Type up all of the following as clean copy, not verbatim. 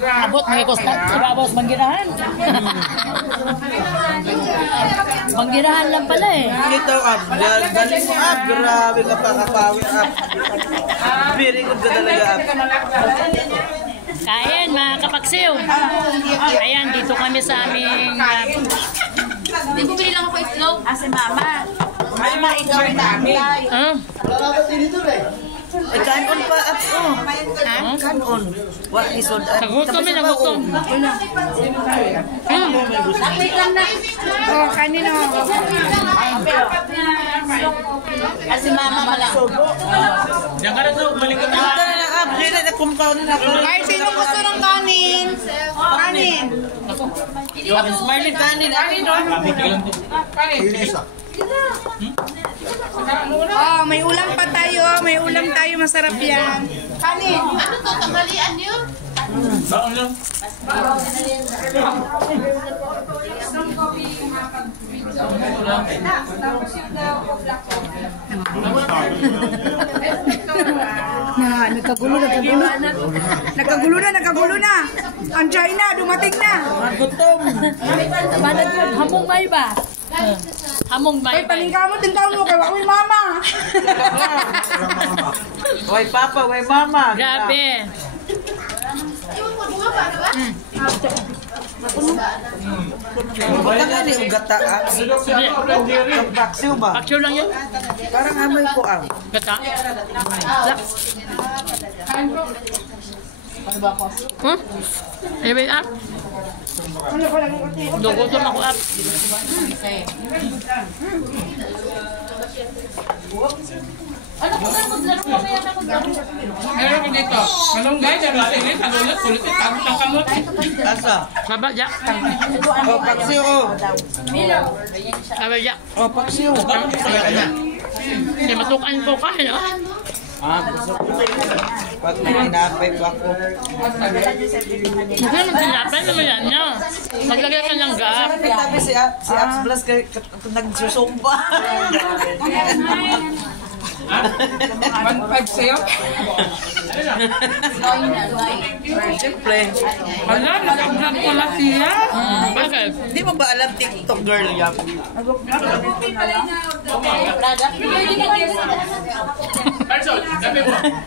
Abot, may kusta. Ibabos, manggirahan. Manggirahan lang pala eh. Ito, galing mo, grabe ka pa, kapawi, very good ka talaga, Kain, mga kapaksiw. Ayan, dito kami sa aming... Hindi, bumili lang ako itlog. Si Mama. Mama, ikaw namin. Kanon pa, kanon. What is on? Nagutom eh, nagutom. Wait lang na. Oh, kanina. Si Mama pala. Diyan ka na ito, balik ka na. Ay, sino gusto ng kanin? Kanin. Smiley kanin. Kanin, no? Kanin. Oh, may ulam pa tayo. May ulam tayo. Masarap yan. Kanin. Ano to? Tanghalian niyo? Baon lang. Nagkagulo na. Ang China, dumating na. Gutom. Hamong may ba? Hamong may Ay, ba? paningka mo, tingkaw mo. Kaya ako'y Mama. Way papa, way mama. Grabe. Wala nga ni ugata. Paksiw ba? Paksiw lang yun. Parang amoy ko ang. Gata. Ay, wait up. Dugutom ako up. Meron ko dito. Malunggay, darating eh. Kanulat, sulit eh. Takot ang kamot. Asa? Baba, jak. Oh, paksiw oh. Baba, jak. Oh, paksiw. Hindi matukan ko kain, oh. Gusto ko. Pag nakinapay ko ako. Hindi naman tinapay naman yan niya. Maglagay ka ng gap. Sabi si Abs Blas nagsusumba. 1.5 sa'yo? Siyempre. Wala, nag-vlog ko na siya. Bakit? Hindi mo ba alam TikTok girl yan?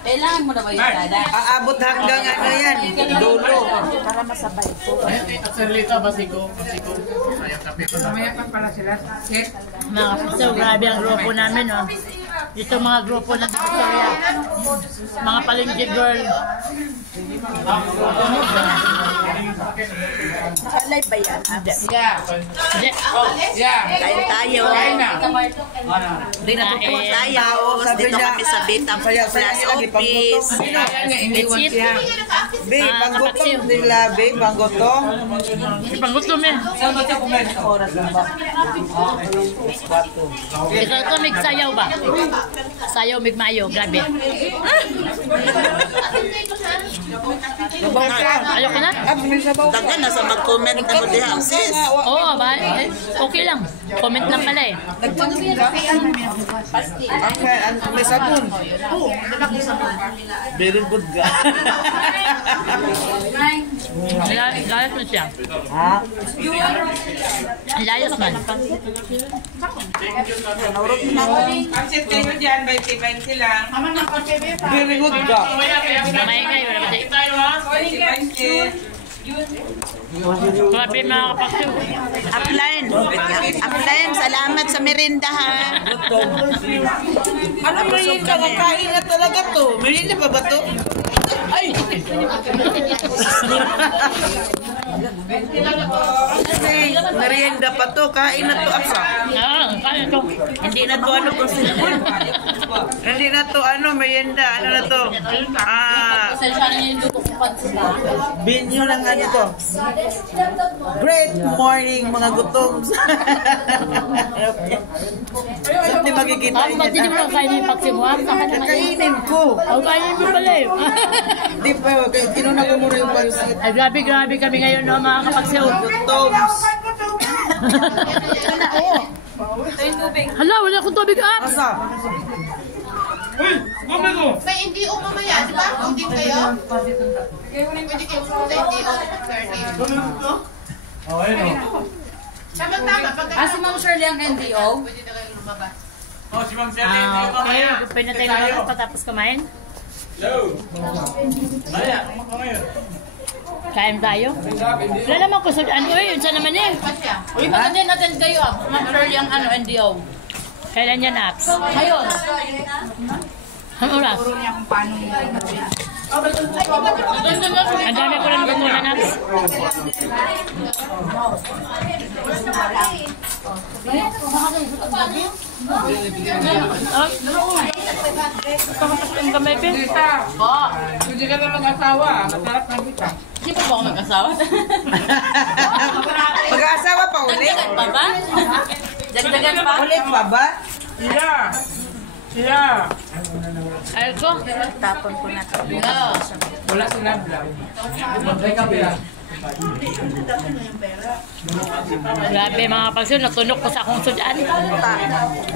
Kailangan mo na ba yung sada? Aabot hanggang ano yan, dulo. Para masabay po. Mamaya pa pala sila. Set. Mga kapatid, grabe ang grupo namin, oh. Ito mga grupo ng Victoria. Mga palengke girl. Live ba yan? Yeah. Hindi. Yeah. Kain tayo. Kain na. Hindi natutuwa tayo. Dito kami sa Beta Plus Office. Kaya niya, iniwan siya. Be, panggutong nila, be, panggutong. Ipanggutom eh. Ito ito, may sayaw ba? Sayaw, may mayo. Grabe. Ayoko na? Dagan na sa mag-comment na mo diha, sis. Oo, ba? Okay lang. Comment lang pala eh. May sabon. Very good ka. Galit mo siya. Ha? Layas man. Pansit kayo dyan, 20-20 lang. Very good ka. Maingay, wala ba siya? 20-20. Grabe mga kapatid. Upline. Upline, salamat sa merinda ha. Ano merienda? Kakain na talaga to. Merienda pa ba to? Ay! Merienda pa to. Kain na to, Aksa. Kaya ito. Hindi na to ano po silipon. Hindi na to ano, merienda. Ano na to? Binyo lang ano to. Great morning mga gutom. Saan di makikita Ako pag hindi mo lang kainin yung paksi mo, kainin ko. ako kainin mo pala eh. Di pa, kinuna ko muna yung pansit. Ay, grabe kami ngayon, no, mga kapagsiw. Gutoms. Hala, wala akong tubig up. Asa? May hindi mamaya, di ba? Hindi kayo? Pwede kayo sa hindi Tama-tama. Si Ma'am Shirley ang NDO? Pwede na kayo lumabas. Okay, gupin na tayo lumabas patapos kumain. Kain tayo. Wala naman kusudan. Uy, yun siya naman eh. Uy, maganda natin kayo Ma'am Shirley ang NDO. Kailan yan, Apps? Ngayon. Ang oras? Puro niya kung paano Ang dami ko lang kukunan, Apps. Ang gamay, Pin. Hindi ka na mag-asawa. Masarap na kita. Hindi pa ba ako mag-asawa? Mag-aasawa pa ulit? Dagdagan pa ba? Dagdagan pa? Ulit pa ba? Siya. Ay ko. Tapon ko na ito. Wala sila vlog. Mag-break up yan. Grabe mga pagsun, natunok ko sa akong sudan.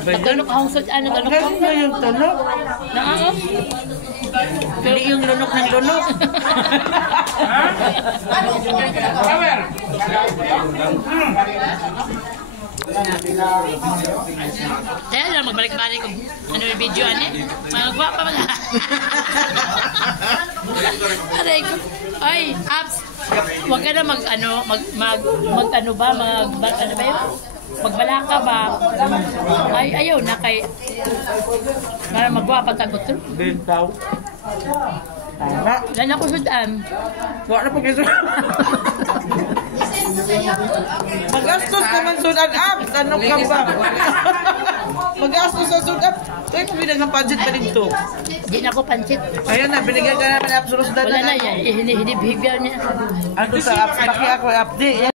Natunok akong sudan, natunok ko. Ganun yung tunog. Nakako. Hindi yung lunok ng lunok. Power! Kaya lang, magbalik-balik kung ano yung video, ano eh. Mga gwapa mga. Aray ko. Ay, Apps, huwag ka na mag ano ba, ano ba yun? Magbalaka ba? Ay, ayaw na kay, para magwapa tagot to. Bentaw. Tama. Wala na ko sudan. Wala na po kayo. Magastos ka man sudan up. Tanong ka ba? Magastos sa sudan up. Kaya kung binang budget pa rin to. Hindi na ako pansit. Ayun na, binigyan ka naman up sa sudan. Wala na yan. Hinihibhibyan niya. Ano sa up? Paki ako update.